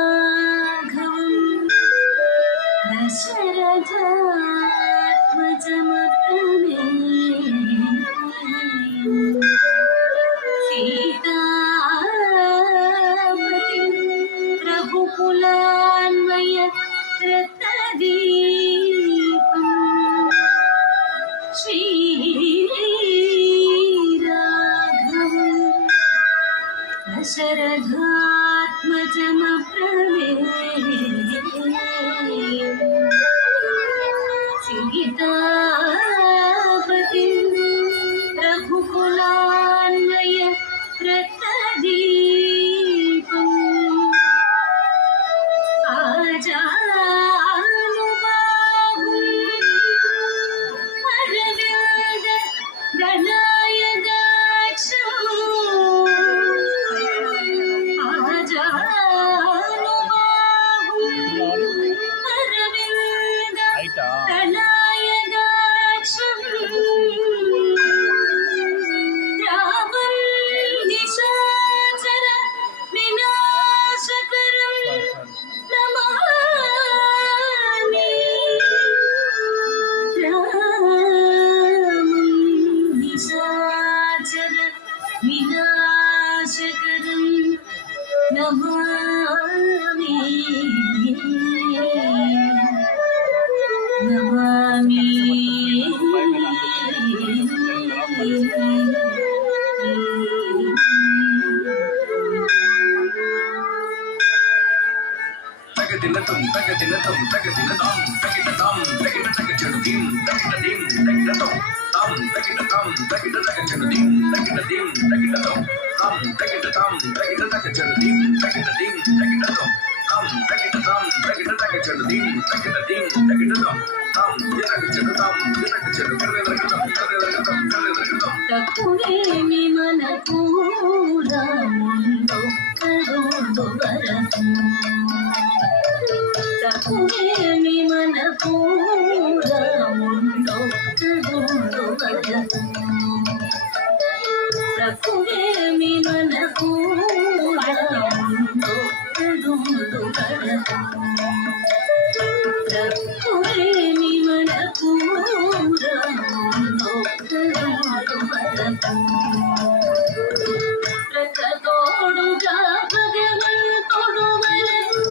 श्रीराघवं दशरथात्मजमप्रमेयं सीतापतिं रघुकुलान्वय रत्नदीपं श्रीराघवं दशरथात्मजमप्रमेयं सीतापतिं रघुकुलान्वय रत्नदीपम् आजानुबाहुं अरविन्द दलायदाक्षम् आजानुबाहुं अरविन्द दलायदाक्षम् रामं निशाचर विनाशकरं नमामि रामं निशाचर विनाशकरं नमामि नमामि తక్కువేమి మనకు రాముండొక్కడు వరకు తక్కువేమి మనకు రాముండొక్కడు వరకు తక్కువేమి మనకు రాముండొక్కడు వరకు తక్కువేమి